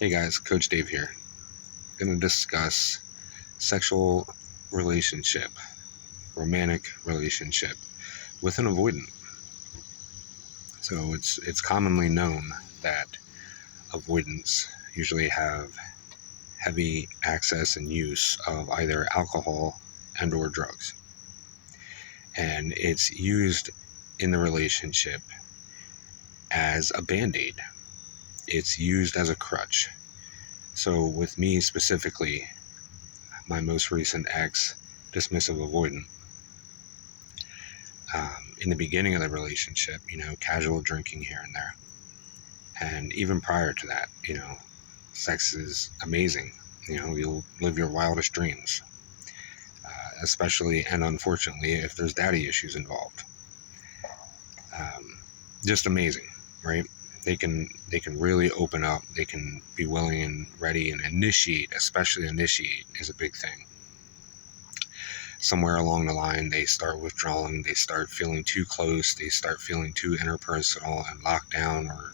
Hey guys, Coach Dave here. Going to discuss sexual relationship, romantic relationship with an avoidant. So it's commonly known that avoidants usually have heavy access and use of either alcohol and or drugs. And it's used in the relationship as a band-aid. It's used as a crutch. So with me specifically, my most recent ex, dismissive avoidant, in the beginning of the relationship, casual drinking here and there. And even prior to that, sex is amazing. You'll live your wildest dreams, especially and unfortunately if there's daddy issues involved. Just amazing, right? They can really open up. They can be willing and ready and initiate, especially initiate is a big thing. Somewhere along the line, they start withdrawing, they start feeling too close, they start feeling too interpersonal and locked down, or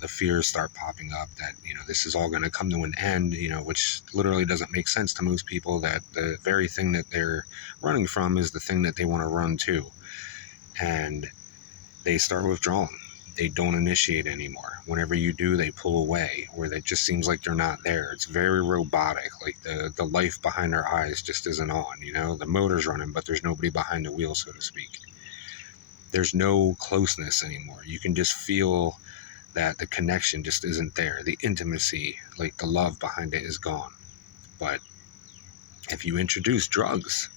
the fears start popping up that this is all going to come to an end, which literally doesn't make sense to most people, that the very thing that they're running from is the thing that they want to run to. And they start withdrawing. They don't initiate anymore. Whenever you do, they pull away, where it just seems like they're not there. It's very robotic. Like the life behind their eyes just isn't on. The motor's running, but there's nobody behind the wheel, so to speak. There's no closeness anymore. You can just feel that the connection just isn't there. The intimacy, like the love behind it, is gone. But if you introduce drugs,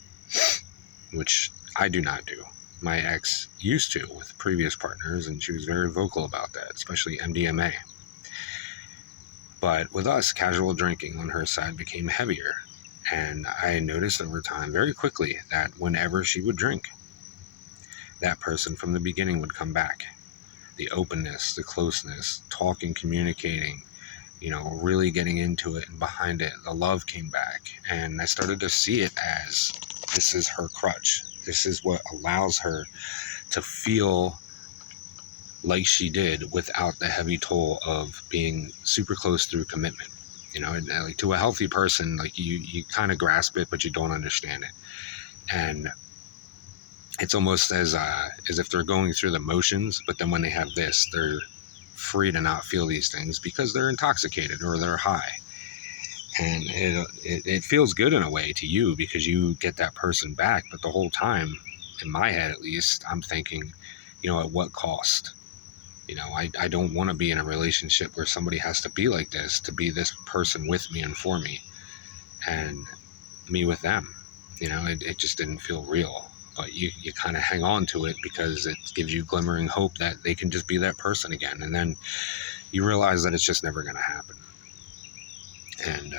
which I do not do, my ex used to with previous partners, and she was very vocal about that, especially MDMA. But with us, casual drinking on her side became heavier. And I noticed over time very quickly that whenever she would drink, that person from the beginning would come back. The openness, the closeness, talking, communicating, really getting into it, and behind it, the love came back. And I started to see it as this is her crutch. This is what allows her to feel like she did without the heavy toll of being super close through commitment. And like to a healthy person, like you kind of grasp it, but you don't understand it. And it's almost as if they're going through the motions, but then when they have this, they're free to not feel these things because they're intoxicated or they're high. And it feels good in a way to you because you get that person back. But the whole time, in my head at least, I'm thinking, at what cost? I don't want to be in a relationship where somebody has to be like this, to be this person with me and for me, and me with them. It just didn't feel real. But you kind of hang on to it because it gives you glimmering hope that they can just be that person again. And then you realize that it's just never going to happen. And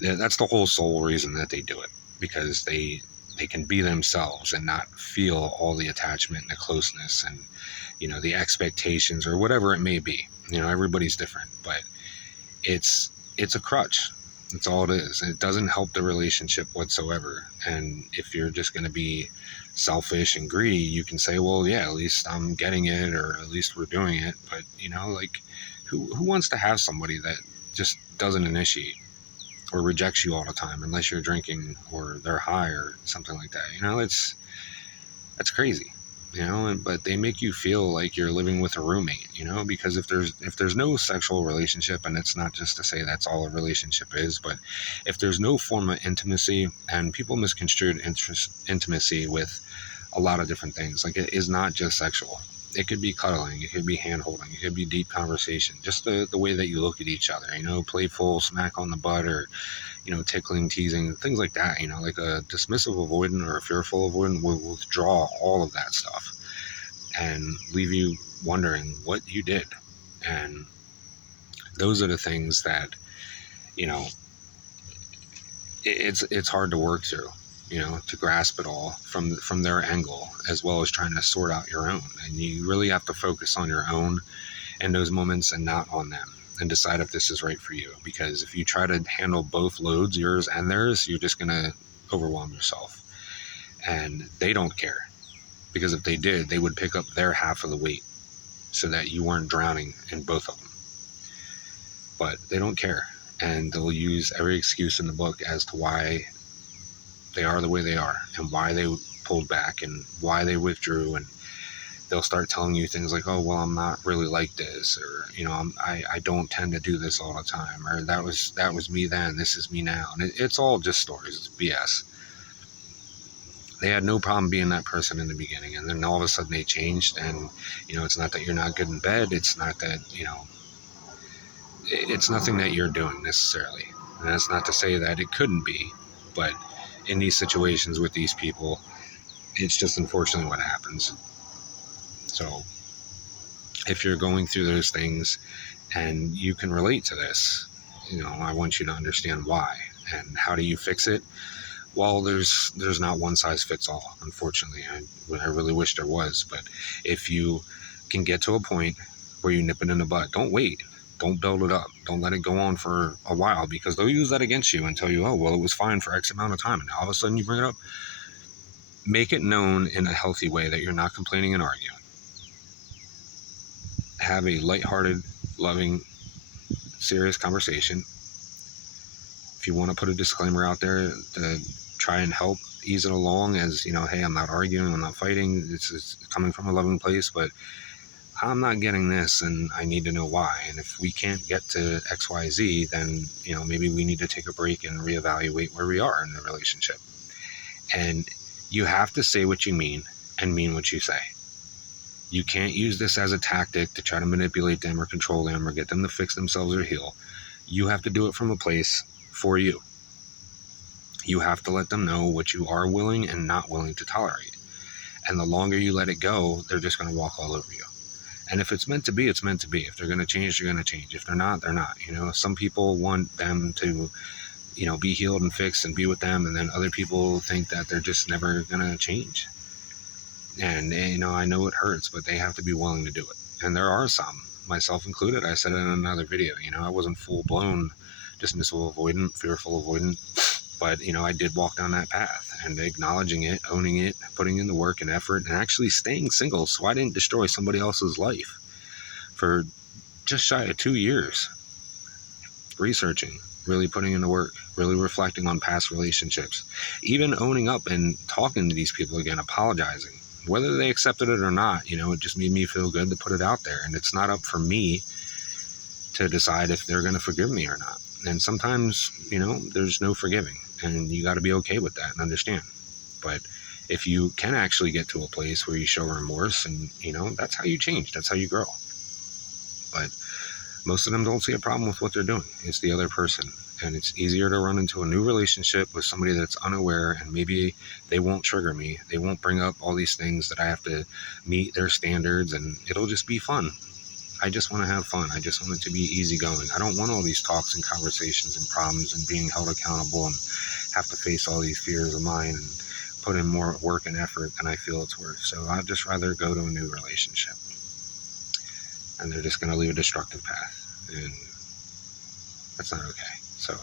that's the whole sole reason that they do it, because they can be themselves and not feel all the attachment and the closeness and the expectations or whatever it may be. Everybody's different, but it's a crutch. That's all it is. And it doesn't help the relationship whatsoever. And if you're just going to be selfish and greedy, you can say, well, yeah, at least I'm getting it, or at least we're doing it. But like who wants to have somebody that just doesn't initiate or rejects you all the time unless you're drinking or they're high or something like that? That's crazy. But they make you feel like you're living with a roommate, because if there's no sexual relationship, and it's not just to say that's all a relationship is, but if there's no form of intimacy, and people misconstrued intimacy with a lot of different things, like it is not just sexual. It could be cuddling, it could be hand holding, it could be deep conversation, just the way that you look at each other, playful smack on the butt, or tickling, teasing, things like that. Like a dismissive avoidant or a fearful avoidant will withdraw all of that stuff and leave you wondering what you did. And those are the things that, it's hard to work through, to grasp it all from their angle, as well as trying to sort out your own. And you really have to focus on your own in those moments and not on them, and decide if this is right for you. Because if you try to handle both loads, yours and theirs, you're just going to overwhelm yourself. And they don't care, because if they did, they would pick up their half of the weight so that you weren't drowning in both of them. but they don't care, and they'll use every excuse in the book as to why they are the way they are and why they pulled back and why they withdrew. And they'll start telling you things like, oh, well, I'm not really like this, or, I don't tend to do this all the time, or that was me then, this is me now. And it's all just stories. It's BS. They had no problem being that person in the beginning, and then all of a sudden they changed. And it's not that you're not good in bed, it's not that it's nothing that you're doing necessarily. And that's not to say that it couldn't be, but in these situations with these people, it's just unfortunately what happens. So if you're going through those things and you can relate to this, I want you to understand why. And how do you fix it? Well, there's not one size fits all, unfortunately. I really wish there was. But if you can get to a point where you nip it in the bud, don't wait. Don't build it up. Don't let it go on for a while, because they'll use that against you and tell you, oh, well, it was fine for X amount of time, and all of a sudden you bring it up. Make it known in a healthy way that you're not complaining and arguing. Have a lighthearted, loving, serious conversation. If you want to put a disclaimer out there to try and help ease it along, as hey, I'm not arguing, I'm not fighting, this is coming from a loving place, but I'm not getting this and I need to know why. And if we can't get to XYZ, then maybe we need to take a break and reevaluate where we are in the relationship. And you have to say what you mean and mean what you say. You can't use this as a tactic to try to manipulate them or control them or get them to fix themselves or heal. You have to do it from a place for you. You have to let them know what you are willing and not willing to tolerate. And the longer you let it go, they're just going to walk all over you. And if it's meant to be, it's meant to be. If they're going to change, they're going to change. If they're not, they're not. Some people want them to, be healed and fixed and be with them. And then other people think that they're just never going to change. And, I know it hurts, but they have to be willing to do it. And there are some, myself included. I said it in another video, I wasn't full-blown dismissal avoidant, fearful avoidant. But, I did walk down that path, and acknowledging it, owning it, putting in the work and effort, and actually staying single so I didn't destroy somebody else's life for just shy of 2 years. Researching, really putting in the work, really reflecting on past relationships, even owning up and talking to these people again, apologizing. Whether they accepted it or not, it just made me feel good to put it out there. And it's not up for me to decide if they're going to forgive me or not. And sometimes, there's no forgiving, and you got to be okay with that and understand. But if you can actually get to a place where you show remorse, and, that's how you change, that's how you grow. But most of them don't see a problem with what they're doing. It's the other person. And it's easier to run into a new relationship with somebody that's unaware, and maybe they won't trigger me. They won't bring up all these things that I have to meet their standards, and it'll just be fun. I just want to have fun. I just want it to be easygoing. I don't want all these talks and conversations and problems and being held accountable and have to face all these fears of mine and put in more work and effort than I feel it's worth. So I'd just rather go to a new relationship. And they're just going to leave a destructive path. And that's not okay. So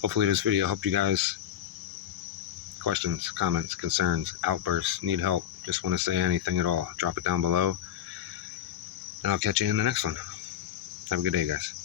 hopefully this video helped you guys. Questions, comments, concerns, outbursts, need help, just want to say anything at all, drop it down below. And I'll catch you in the next one. Have a good day, guys.